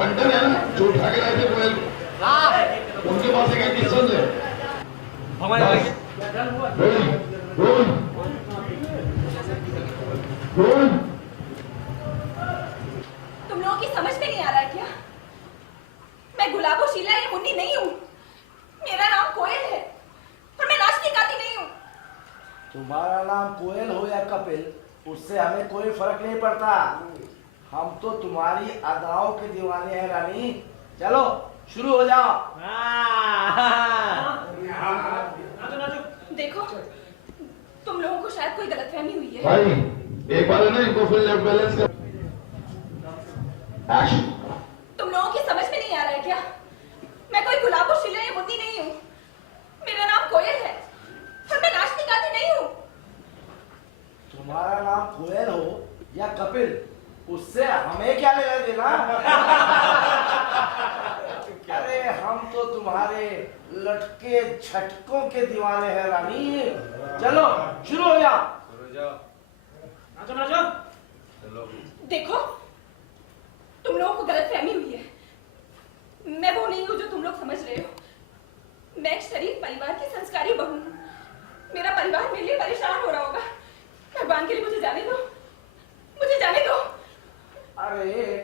बंटन है ना जो उठा के लाए थे कोयल को, उनके पास एक किस्मत है हमारे तुम लोगों की समझ में नहीं आ रहा है क्या? मैं गुलाबो शीला या मुन्नी नहीं हूँ। मेरा नाम कोयल है और मैं नाचती गाती नहीं हूँ। तुम्हारा नाम कोयल हो या कपिल, उससे हमें कोई फर्क नहीं पड़ता। हम तो तुम्हारी अदाओं के दीवाने हैं रानी। चलो शुरू हो जाओ। देखो, तुम लोगों को शायद कोई गलतफहमी हुई है। भाई एक बार है ना इनको फुल लेफ्ट बैलेंस कर। एक्शन। तुम लोगों की समझ में नहीं आ रहा है क्या? मैं कोई गुलाबो शीला या मुन्नी नहीं हूँ। मेरा नाम कोयल है और मैं नाचती गाती नहीं हूँ। तुम्हारा नाम कोयल हो या कपिल, उससे हमें क्या लेना देना? अरे हम तो तुम्हारे लटके झटकों के दीवाने हैं रानी। चलो शुरू हो जाओ। नाचो नाचो। देखो, तुम लोगों को गलतफहमी हुई है। मैं वो नहीं हूँ जो तुम लोग समझ रहे हो। मैं एक शरीफ परिवार की संस्कारी बहू हूँ। मेरा परिवार मेरे लिए परेशान हो रहा होगा। भगवान के लिए मुझे जाने दो, मुझे जाने दो। अरे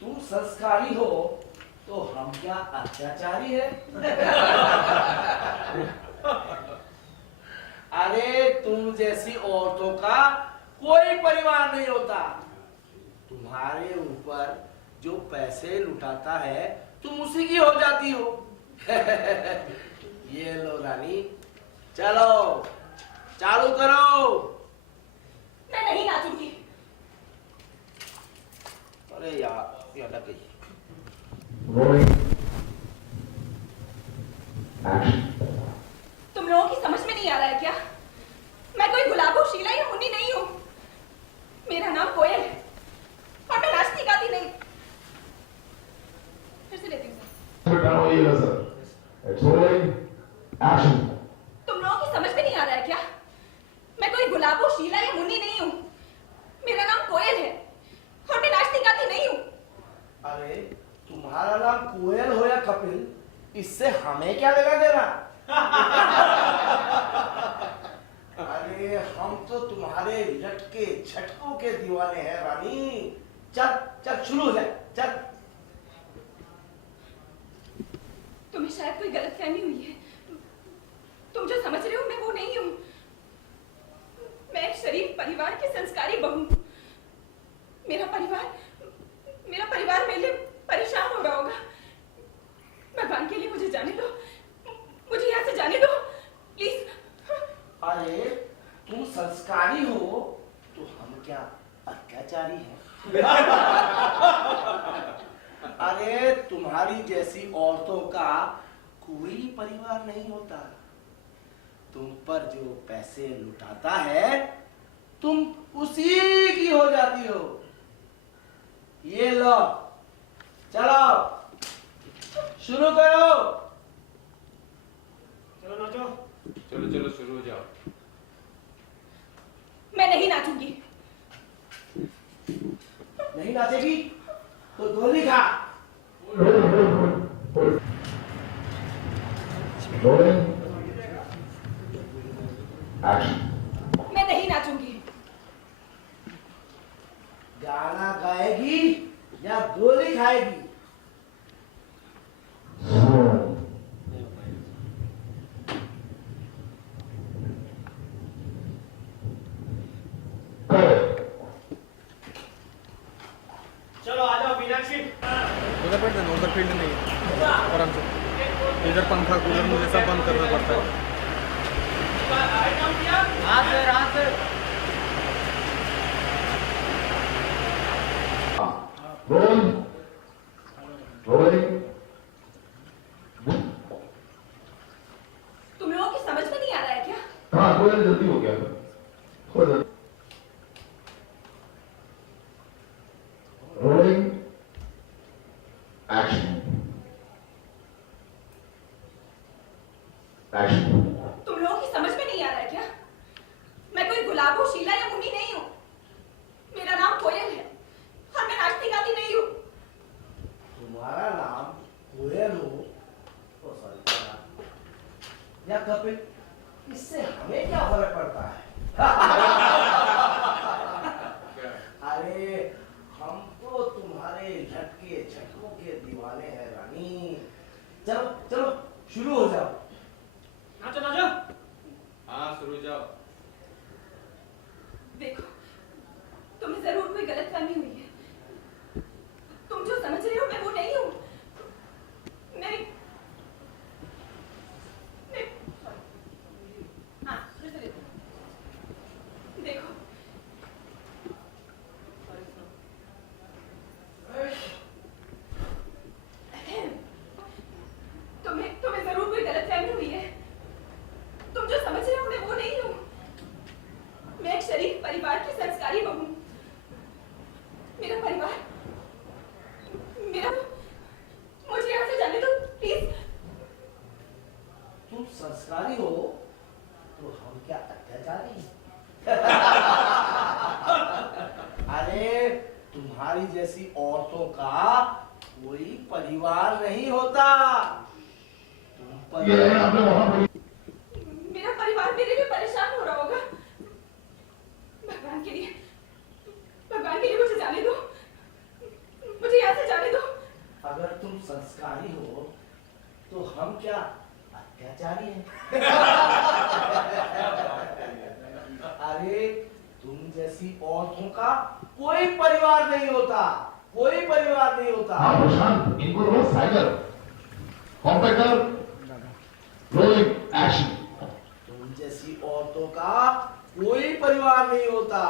तू संस्कारी हो तो हम क्या अत्याचारी है? अरे तुम जैसी औरतों का कोई परिवार नहीं होता। तुम्हारे ऊपर जो पैसे लुटाता है तुम उसी की हो जाती हो। ये लो रानी, चलो चालू करो। मैं नहीं नाचूंगी। अरे यार ये लग गई। तुम लोगों की समझ में नहीं आ रहा है क्या? मैं कोई गुलाबो शीला या मुन्नी नहीं हूँ। मेरा नाम कोयल है और मैं नाचती गाती नहीं। फिर से लेती हूँ सर। तुम लोगों की समझ में नहीं आ रहा है क्या? मैं कोई गुलाबो शीला या मुन्नी नहीं हूँ। मेरा नाम कोयल है और मैं नाचती गाती नहीं हूँ। अरे तुम्हारा नाम कोयल हो या कपिल, इससे हमें क्या लेना देना? अरे हम तो तुम्हारे लटके झटकों के दीवाने हैं रानी। चल चल शुरू हो जाए, चल। तुम्हें शायद कोई गलतफहमी हुई है। तुम जो समझ रहे हो मैं वो नहीं हूँ। मैं एक शरीफ परिवार की संस्कारी बहू हूँ। मेरा परिवार मेरे लिए परेशान हो रहा होगा। भगवान के लिए मुझे जाने दो, मुझे यहाँ से जाने दो प्लीज। अरे तुम संस्कारी हो तो हम क्या अत्याचारी हैं? अरे तुम्हारी जैसी औरतों का कोई परिवार नहीं होता। तुम पर जो पैसे लुटाता है तुम उसी की हो जाती हो। ये लो, चलो शुरू करो। चलो नाचो। चलो चलो शुरू हो जाओ। मैं नहीं नाचूंगी। नहीं नाचेगी तो गोली खा। मैं नहीं नाचूंगी। गाना गाएगी या गोली खाएगी? चलो आ जाओ मीनाक्षी। उधर बैठ जाना, उधर फील्ड नहीं है आराम से। इधर पंखा कूलर मुझे सब बंद करना पड़ता है। हाथ से हाथ से। तुम लोगों की समझ में नहीं आ रहा है क्या? हाँ कोयल जल्दी हो गया। Rolling action. तुम लोगों की समझ में नहीं आ रहा है क्या? मैं कोई गुलाबो शीला या मुन्नी नहीं हूँ। मेरा नाम कोयल है और मैं नाचती गाती नहीं हूँ। कपिल, इससे हमें क्या फर्क पड़ता है? अरे हम तो तुम्हारे झटके झटकों के दीवाने हैं रानी। चलो चलो शुरू हो जाओ। नाचो नाचो। हाँ शुरू जाओ। देखो, तुम्हें जरूर कोई गलतफहमी हुई है। तुम जो समझ रहे हो मैं वो नहीं हूँ। मैं हाँ, फिर से देखो। तुम्हें जरूर कोई गलतफहमी हुई है। तुम जो समझ रहे हो मैं वो नहीं हूँ। मैं एक शरीफ परिवार की संस्कारी बहू हूँ। मेरा परिवार, मुझे यहाँ से जाने दो प्लीज। तुम संस्कारी हो तो हम क्या अत्याचारी? अरे तुम्हारी जैसी औरतों का कोई परिवार नहीं होता। ये है आपने वहां बोली। मेरा परिवार मेरे लिए परेशान हो रहा होगा। भगवान के लिए मुझे जाने दो। मुझे यहाँ से जाने दो। अगर तुम संस्कारी हो तो हम क्या अत्याचारी हैं? अरे तुम जैसी औरतों का कोई परिवार नहीं होता, कोई परिवार नहीं होता। हाँ प्रशांत, इनको रोज साइकिल कॉम्पेक्टर रोलिंग एक्शन। तुम जैसी औरतों का कोई परिवार नहीं होता।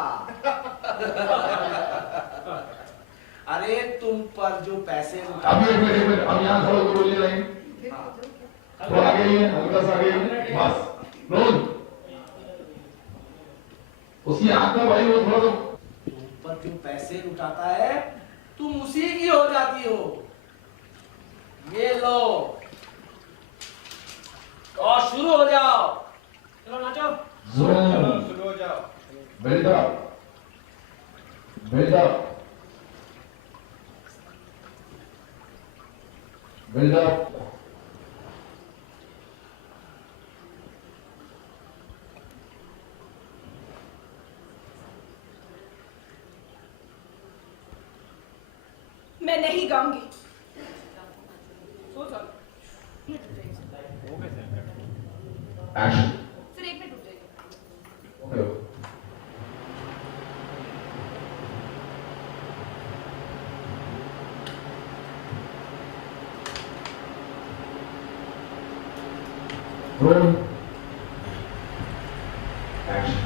अरे तुम पर जो पैसे अभी एक मिनट, अब यहाँ खड़े होकर बोलिए लाइन। थोड़ा आगे ही है, हल्का सा आगे ही है, बस रोल। उसकी आंख में भाई वो थोड़ा तो तुम पर जो पैसे लुटाता है तुम उसी की हो जाती हो। ये लो और शुरू हो जाओ। चलो नाचो। चलो शुरू हो जाओ। Build up, build up, build up. मैं नहीं गाऊंगी। एक्शन। सिर्फ एक मिनट रुक जाइए। ओके। Roll action.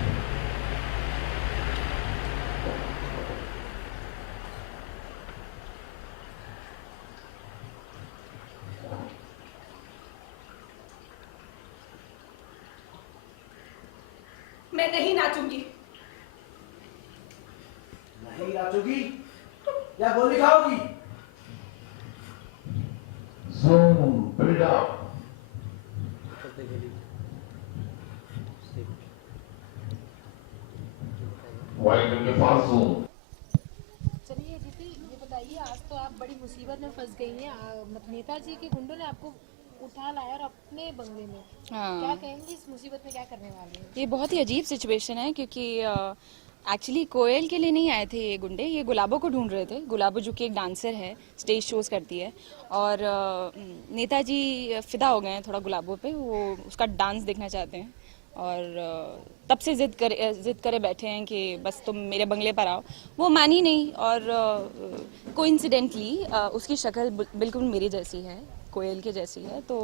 मैं नहीं नाचूंगी। नहीं नाचोगी या गोली खाओगी? Zoom, build up. Wide के पास zoom. चलिए दीदी, ये बताइए, आज तो आप बड़ी मुसीबत में फंस गई हैं। नेताजी के गुंडों ने आपको उठा लाया और अपने बंगले में। हाँ। क्या कहेंगी इस मुसीबत में, क्या करने वाले हैं? ये बहुत ही अजीब सिचुएशन है क्योंकि एक्चुअली कोयल के लिए नहीं आए थे ये गुंडे, ये गुलाबो को ढूंढ रहे थे। गुलाबो जो कि एक डांसर है, स्टेज शोज करती है, और नेताजी फिदा हो गए हैं थोड़ा गुलाबो पे, वो उसका डांस देखना चाहते हैं और तब से जिद करे बैठे हैं कि बस तुम मेरे बंगले पर आओ। वो मानी नहीं और कोइंसिडेंटली उसकी शक्ल बिल्कुल मेरी जैसी है, कोयल के जैसी है। तो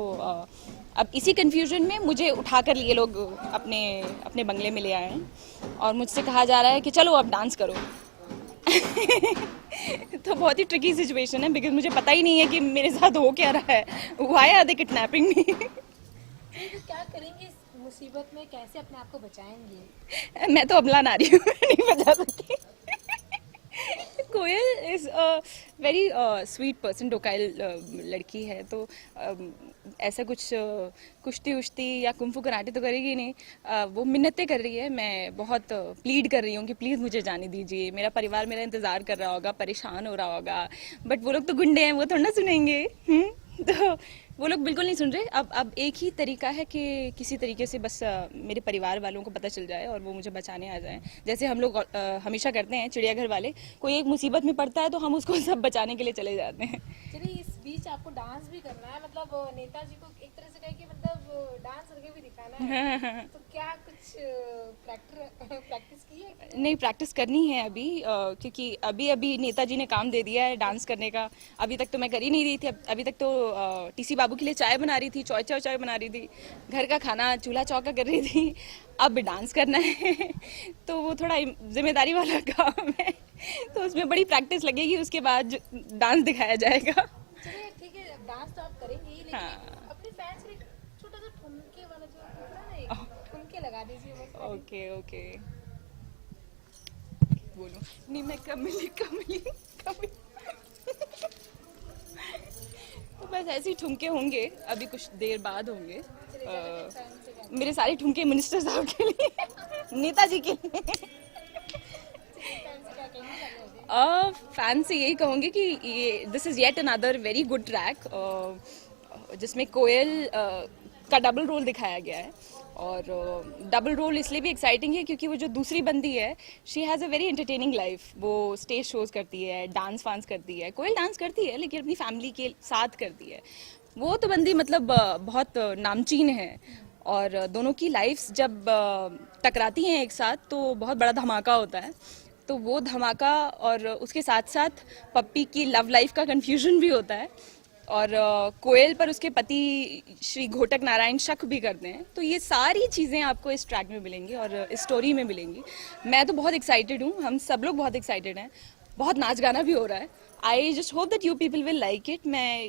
अब इसी कंफ्यूजन में मुझे उठाकर ये लोग अपने अपने बंगले में ले आए हैं और मुझसे कहा जा रहा है कि चलो अब डांस करो। तो बहुत ही ट्रिकी सिचुएशन है बिकॉज मुझे पता ही नहीं है कि मेरे साथ हो क्या रहा है। व्हाई आर दे किडनैपिंग मी? क्या करेंगे इस मुसीबत में, कैसे अपने आप को बचाएंगे? मैं तो अबला नारी हूँ, नहीं बचा सकती। Koyal is a very sweet person, docile लड़की है, तो ऐसा कुछ कुश्ती उश्ती या कुंफू कराटे तो करेगी नहीं। वो मिन्नतें कर रही है, मैं बहुत प्लीड कर रही हूँ कि प्लीज़ मुझे जाने दीजिए, मेरा परिवार मेरा इंतज़ार कर रहा होगा, परेशान हो रहा होगा, बट वो लोग तो गुंडे हैं, वो थोड़ा ना सुनेंगे। तो वो लोग बिल्कुल नहीं सुन रहे। अब एक ही तरीका है कि किसी तरीके से बस मेरे परिवार वालों को पता चल जाए और वो मुझे बचाने आ जाएं। जैसे हम लोग हमेशा करते हैं, चिड़ियाघर वाले, कोई एक मुसीबत में पड़ता है तो हम उसको सब बचाने के लिए चले जाते हैं। चलिए, इस बीच आपको डांस भी करना है, मतलब नेताजी को एक तरह से कहे कि मतलब डांस करके भी दिखाना है। तो क्या कुछ प्रैक्टिस की है? नहीं, प्रैक्टिस करनी है अभी, क्योंकि अभी नेताजी ने काम दे दिया है डांस करने का। अभी तक तो मैं कर ही नहीं रही थी। अभी तक तो टीसी बाबू के लिए चाय बना रही थी, चाय बना रही थी, घर का खाना चूल्हा चौका कर रही थी। अब डांस करना है तो वो थोड़ा जिम्मेदारी वाला काम है, तो उसमें बड़ी प्रैक्टिस लगेगी, उसके बाद डांस दिखाया जाएगा। चलिए ठीक है, डांस तो आप करेंगे ही, लेकिन हाँ। अपने फैंस के छोटा सा ठुमके वाला जो होता है ना, एक ठुमके लगा दीजिए बस। ओके बोलो। नहीं, मैं कमली तो बस ऐसे ही ठुमके होंगे, अभी कुछ देर बाद होंगे। मेरे सारे ठुमके मिनिस्टर साहब के लिए, नेताजी के लिए। फैन से यही कहूँगी कि ये this is yet another very good track, जिसमें कोयल का डबल रोल दिखाया गया है। और डबल रोल इसलिए भी एक्साइटिंग है क्योंकि वो जो दूसरी बंदी है, she has a very entertaining life. वो स्टेज शोज करती है, डांस वांस करती है। कोयल डांस करती है लेकिन अपनी फैमिली के साथ करती है। वो तो बंदी मतलब बहुत नामचीन है, और दोनों की लाइफ्स जब टकराती हैं एक साथ तो बहुत बड़ा धमाका होता है। तो वो धमाका और उसके साथ साथ पप्पी की लव लाइफ का कंफ्यूजन भी होता है, और कोयल पर उसके पति श्री घोटक नारायण शक भी करते हैं। तो ये सारी चीज़ें आपको इस ट्रैक में मिलेंगी और इस स्टोरी में मिलेंगी। मैं तो बहुत एक्साइटेड हूँ, हम सब लोग बहुत एक्साइटेड हैं, बहुत नाच गाना भी हो रहा है। I just hope that you people will like it. मैं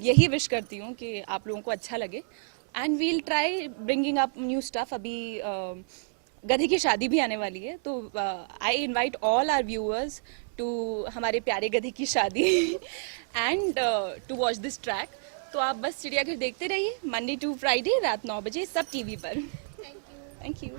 यही विश करती हूँ कि आप लोगों को अच्छा लगे, and we'll try bringing up new stuff. अभी गधे की शादी भी आने वाली है, तो I invite all our viewers to हमारे प्यारे गधे की शादी and to watch this track. तो आप बस चिड़ियाघर देखते रहिए, मंडे टू फ्राइडे रात 9 बजे सब टीवी पर। Thank you.